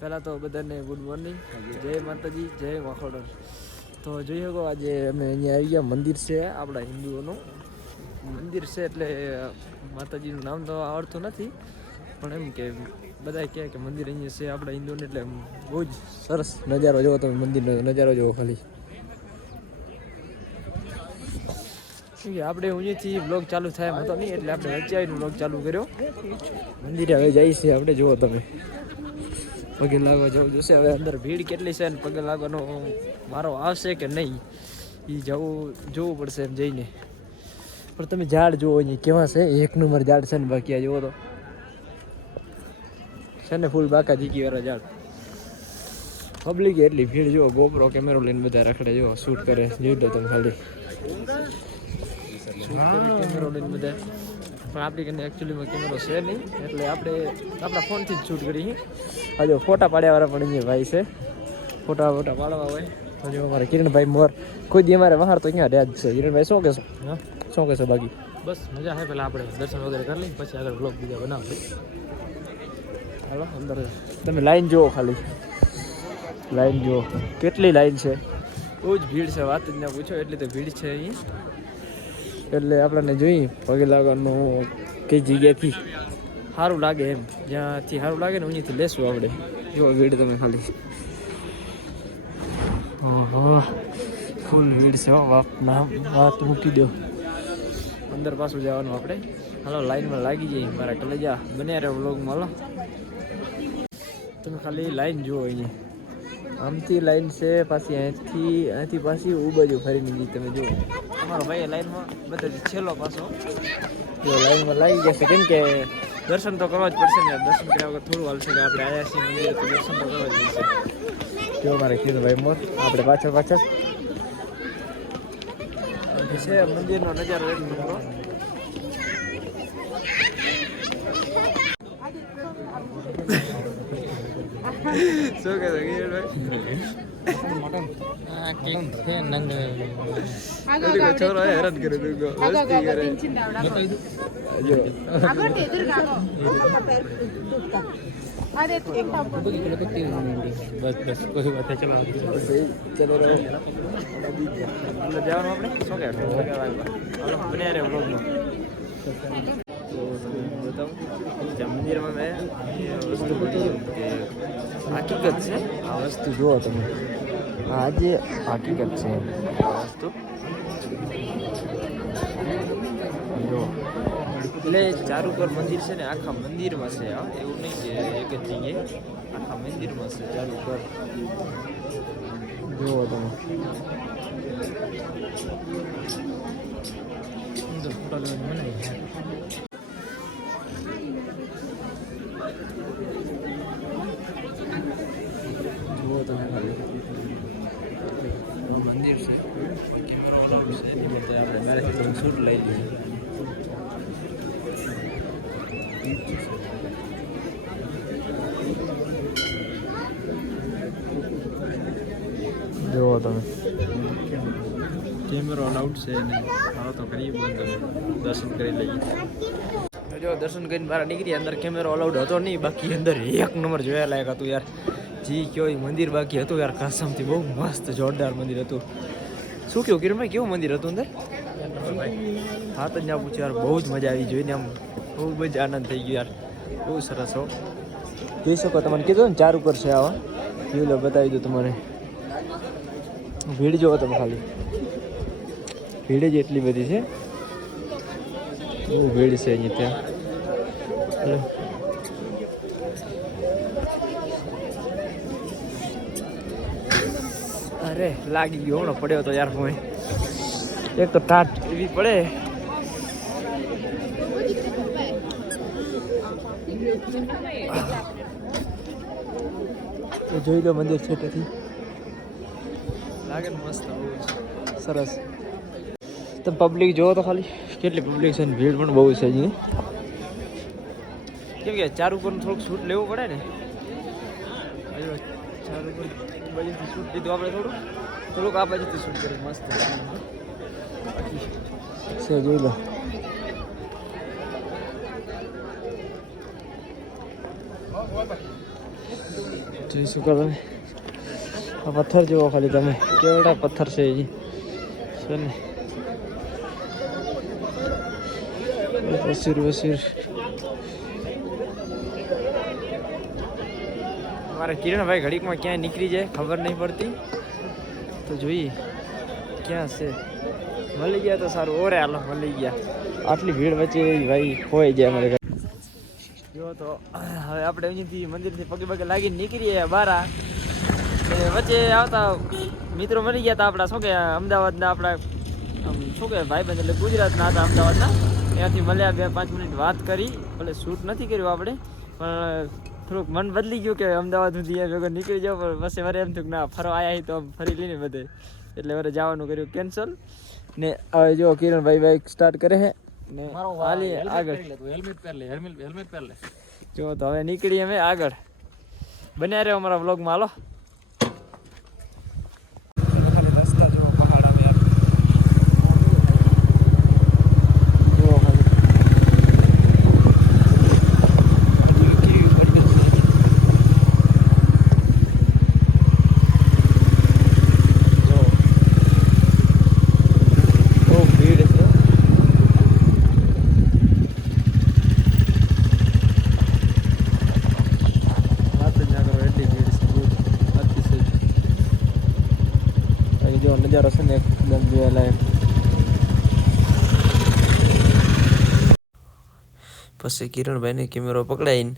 પહેલાં તો બધાને ગુડ મોર્નિંગ, જય માતાજી, જય વાખોડર. તો જોઈ શકો આજે અમે અહીંયા આવી ગયા. મંદિર છે આપણા હિન્દુઓનું મંદિર છે, એટલે માતાજીનું નામ તો આવડતું નથી, પણ એમ કે બધા કહે કે મંદિર અહીંયા છે આપણા હિન્દુઓને, એટલે બહુ જ સરસ નજારો જોવો તમે. મંદિરનો નજારો જોવો ખાલી. આપણે અહીંયાથી બ્લોગ ચાલુ થાય એમ હતો નહીં, એટલે આપણે વચ્ચે આવીને બ્લોગ ચાલુ કર્યો. મંદિરે હવે જઈએ છીએ આપણે, જુઓ તમે. પગે લાગવા જવું જોશે. હવે અંદર ભીડ કેટલી છે ને પગે લાગવાનો મારો આવશે કે નહીં એ જોવું પડશે એમ જઈને. પણ તમે ઝાડ જુઓ અહીંયા કેવા છે, 1 નંબર ઝાડ છે ને. બાકી આ જુઓ તો છે ને ફૂલ બાકા જીકીવાળા ઝાડ. પબ્લિક એટલી ભીડ જુઓ, ગોપરો કેમેરો લઈને બધા રખડે, જુઓ શૂટ કરે. જોઈ લો તમે ખાલી કેમેરો લઈને બધા. પણ આપણી કને એકચ્યુઅલીમાં કેમેરો છે નહીં, એટલે આપણે આપણા ફોનથી જ શૂટ કરીએ. હજુ ફોટા પાડ્યાવાળા પણ અહીંયા ભાઈ છે, ફોટા પાડવા હોય. હજુ અમારે કિરણભાઈ મોર કોઈ દી અમારે બહાર તો ક્યાં રહ્યા જ છે. કિરણભાઈ શું કહેશો? હા, શું કહેશો? બાકી બસ મજા છે. પહેલાં આપણે દર્શન વગેરે કરી લઈએ, પછી આગળ બ્લોગ બીજા બનાવીએ. હાલો અંદર. તમે લાઈન જુઓ ખાલી, લાઈન જુઓ કેટલી લાઈન છે. બહુ જ ભીડ છે, વાત જ ના પૂછો. એટલી તો ભીડ છે અહીં. એટલે આપણને જોઈએ પગે લાગવાનું કઈ જગ્યાથી સારું લાગે એમ, જ્યાંથી સારું લાગે ને અહીંયાથી લેશું આપણે. જો ભીડ તમે ખાલી. ઓહો, ફૂલ ભીડ છે. વાત મૂકી દો. અંદર પાછું જવાનું આપણે. હાલો લાઈનમાં લાગી જઈએ. મારા કલેજા બન્યા રહે વ્લોગમાં. હાલો તમે ખાલી લાઈન જુઓ. અહીંયા આમથી લાઈન છે, પાછી અહીંથી પાછી બાજુ ફરીને જઈ તમે જુઓ. અમારો ભાઈ લાઈનમાં બધા છેલ્લો પાછો લાઈનમાં લાગી ગયા છે. કેમ કે દર્શન તો કરવા જ પડશે ને. દર્શન કર્યા વગર થોડું હાલશે કે આપણે આવ્યા છીએ મંદિરે, તો દર્શન તો કરવા જ પડશે. જો અમારે કિરણભાઈ મોર આપણે પાછળ છે. મંદિરનો નજારો એક નંબર. શું કહેતો કિરણભાઈ? છોરો હેરાન કરે મસ્તી કરે. બસ કોઈ વાત ચલો જવાનું આપણે. શું કહેવાય બને રે વ્લોગમાં. મંદિરમાં મેં વસ્તુ બની કે હકીકત છે આ વસ્તુ. જુઓ તમે, આજે હકીકત છે આ વસ્તુ. જો એટલે ચારુ પર મંદિર છે ને, આખા મંદિરમાં છે. હા, એવું નહીં કે એક જ જગ્યાએ, આખા મંદિરમાં છે ચારુ પર. જુઓ તમે. ફોટો લેવાની મનાઈ. જુઓ તમે ખાલી મંદિર છે, કેમેરો અલાઉડ છે. એની માટે આપણે બહારથી શૂટ લઈ લઈએ. જુઓ તમે કેમેરો અલાઉડ છે ને. હાલો તો કરીએ બંધ, તમે દર્શન કરી લઈએ. તો જો દર્શન કરીને બહાર નીકળી. અંદર કેમેરો અલાઉડ હતો નહીં, બાકી અંદર 1 નંબર જોયા લાયક હતું યાર. જી કયો મંદિર બાકી હતું યાર, કાસમથી બહુ મસ્ત જોરદાર મંદિર હતું. શું કહ્યું કિરણભાઈ, કેવું મંદિર હતું અંદર? હા તો ત્યાં પૂછ્યું યાર, બહુ જ મજા આવી. જોઈને આમ બહુ જ આનંદ થઈ ગયો યાર. બહુ સરસ હો. જોઈ શકો, તમને કીધું ને 4 ઉપર છે આવા. જોઈ લો, બતાવી દો તમારે. ભીડ જોવો તમે ખાલી, ભીડ જ એટલી બધી છે. બહુ ભીડ છે અહીંયા ત્યાં. અરે લાગી ગયો, હમણાં પડ્યો તો યાર. હું એક તો ટાટ એવી પડે. જોઈ લો મંદિર છે તેથી લાગે ને મસ્ત, બહુ સરસ. તમે પબ્લિક જોવો તો ખાલી કેટલી પબ્લિક છે ને. ભીડ પણ બહુ છે અહીંયા. કેમ કે ચારુ પર થોડુંક શૂટ લેવું પડે ને. ચારુ પર બાજુથી શૂટ લીધું આપણે, થોડુંક આ બાજુથી શૂટ કર્યું મસ્ત છે. જોઈ લો. જોઈ શકો તમે આ પથ્થર જુઓ ખાલી તમે કેવડા પથ્થર છે એ છે ને વસીર અમારા કિરણભાઈ ઘડીકમાં ક્યાંય નીકળી જાય ખબર નહીં પડતી તો જોઈએ ક્યાં છે મળી ગયા તો સારું ઓરે હાલો મળી ગયા આટલી ભીડ વચ્ચે ભાઈ ખોઈ જાય અમારે જો તો હવે આપણે અહીંથી મંદિરથી પગે લાગીને નીકળીએ બહાર વચ્ચે આવતા મિત્રો મળી ગયા હતા આપણા શું કે અમદાવાદના આપણા શું કે ભાઈબંધ એટલે ગુજરાતના હતા અમદાવાદના ત્યાંથી મળ્યા 2-5 મિનિટ વાત કરી ભલે શૂટ નથી કર્યું આપણે પણ થોડુંક મન બદલી ગયું કે અમદાવાદ સુધી ભેગો નીકળી જાવ પણ પછી વરે એમ થયું ના ફરવા આવ્યા તો ફરી લઈને બધે એટલે વરે જવાનું કર્યું કેન્સલ ને હવે જો કિરણભાઈ બાઈક સ્ટાર્ટ કરે છે ને હાલી આગળ હેલ્મેટ પહેર લે જો તો હવે નીકળીએ અમે આગળ બન્યા રહ્યો અમારા વ્લોગમાં હાલો રસ્તા જુઓ પહાડ આવે નજારો છે ને એકદમ જોવાલાયક પછી કિરણભાઈને કેમેરો પકડાઈને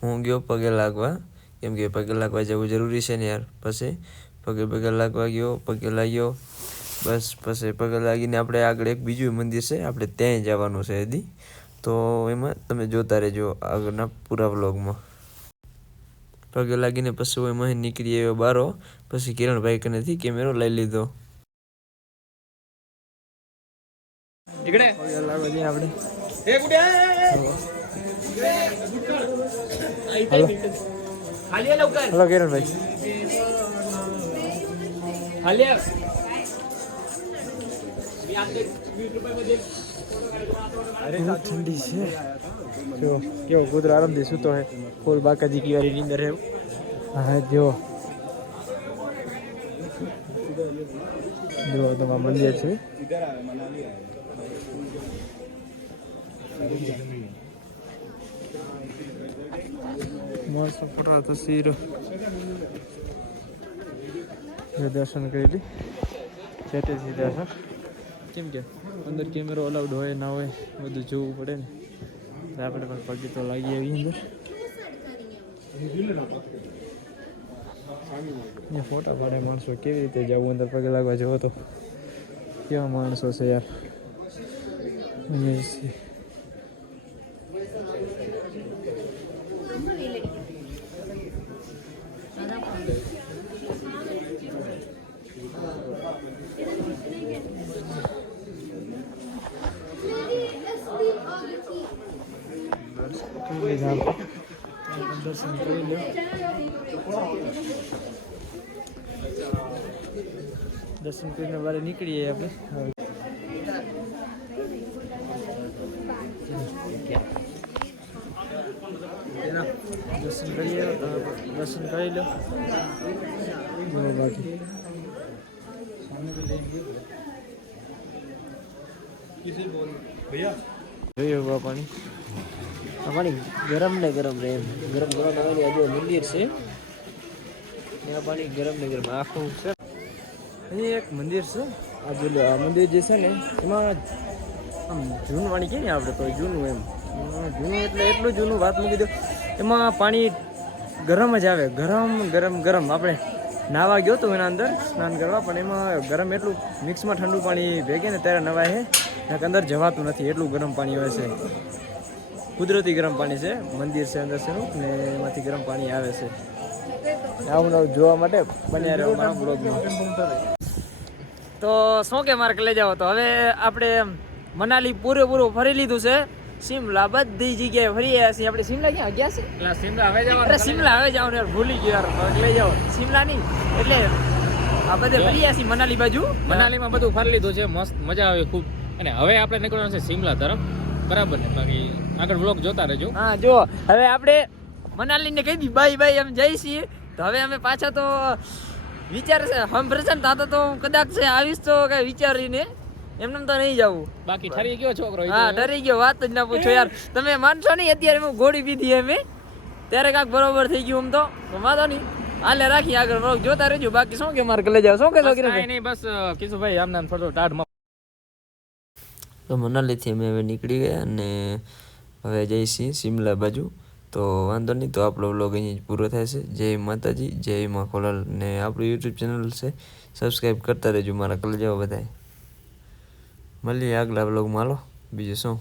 હું ગયો પગે લાગવા કેમ કે પગે લાગવા જવું જરૂરી છે ને યાર પછી પગે લાગવા ગયો પગે લાગ્યો બસ પછી પગે લાગીને આપણે આગળ એક બીજું મંદિર છે આપણે ત્યાં જવાનું છે હજી તો એમાં તમે જોતા રહેજો આગળના પૂરા વ્લોગમાં પગે લાગીને પછી હું એમાં નીકળી આવ્યો બારો પછી કિરણભાઈ કનેથી કેમેરો લઈ લીધો इकडे લાગવા જઈએ આપણે हे कुठे खाली लवकर હલો કિરણભાઈ खाली અરે ઠંડી છે જો કેવો કૂતરો આરામથી સૂતો હે ફૂલ બાકાજી કી વાળી નીંદર હે હા જો તમારા મંદિર છે મસ્ત ફોટા તસવીરો દર્શન કરી લી સેટે સીધા સર કેમ કે અંદર કેમેરો અલાઉડ હોય ના હોય બધું જોવું પડે ને આપણે પણ પગે તો લાગી આવી અંદર ફોટા પાડે માણસો કેવી રીતે જવું અંદર પગે લાગવા જવો તો કેવા માણસો છે યાર દર્શન કરી લો દર્શન કરીને બહાર નીકળીએ આપણે દર્શન કરીએ દર્શન કરી લો બાકી જોયું પાણી પાણી ગરમ ને ગરમ રહે એમ ગરમ આવેલી આજુ મંદિર છે ત્યાં પાણી ગરમ ને ગરમ આખું છે અહીં એક મંદિર છે આ જો આ મંદિર જે છે ને એમાં આમ જૂનું પાણી કહીએ ને આપણે તો જૂનું એમ જૂનું એટલે એટલું જૂનું વાત મૂકી દો એમાં પાણી ગરમ જ આવે ગરમ આપણે નાવા ગયો તો એના અંદર સ્નાન કરવા પણ એમાં ગરમ એટલું મિક્સમાં ઠંડુ પાણી ભેગે ને ત્યારે નવાય છે અંદર જવાતું નથી એટલું ગરમ પાણી હોય છે કુદરતી ગરમ પાણી છે મંદિર છે અંદર છે ને એમાંથી ગરમ પાણી આવે છે આવું નવું જોવા માટે બન્યા રહ્યો મારા બ્લોગમાં તો શું કે માર્ક લઈ જાઓ તો હવે આપણે મનાલી પૂરેપૂરું ફરી લીધું છે શિમલા બધી જગ્યાએ ફરી આવ્યા છીએ આપણે શિમલા ક્યાં ગયા છે શિમલા હવે જાવ અરે શિમલા હવે જાવ ને ભૂલી ગયો યાર લઈ જાઓ શિમલા નહીં એટલે આ બધે ફરી આવ્યા છીએ મનાલી બાજુ મનાલીમાં બધું ફરી લીધું છે મસ્ત મજા આવે ખૂબ અને હવે આપણે નીકળવાનું છે શિમલા તરફ બરાબર ને બાકી આગળ વ્લોગ જોતા રહેજો હા જો હવે આપણે મનાલીને કહી દી બાય એમ જઈ છીએ તો હવે અમે પાછા તો વિચાર છે હમ તા તો હું કદાચ છે આવીશ તો કઈ વિચારીને એમને તો નહીં જવું. બાકી ઠરી ગયો છોકરો ઈ તો. હા ડરી ગયો, વાત જ ના પૂછો યાર. તમે માનશો નહીં, અત્યારે હું ગોળી પીધી અમે ત્યારે કાંક બરોબર થઈ ગયું. આમ તો વાંધો નહીં, હાલે રાખી આગળ વ્લોગ જોતા રહેજો. બાકી શું કે મારે કલે જાવ શું કે બસ કાંઈ નહીં, બસ કિશુભાઈ આમ નામ થોડો ટાઢમાં. તો મનાલીથી અમે હવે નીકળી ગયા અને હવે જઈશી શિમલા બાજુ. તો વાંધો નહીં, તો આપણો વ્લોગ અહીં પૂરો થાય છે. જય માતાજી, જય માં ખોલાલ. ને આપણું યુટ્યુબ ચેનલ છે, સબસ્ક્રાઈબ કરતા રહેજો મારા કલે જાઓ બધાય. મળીએ આગલા વ્લોગમાં. હાલો બીજું શું.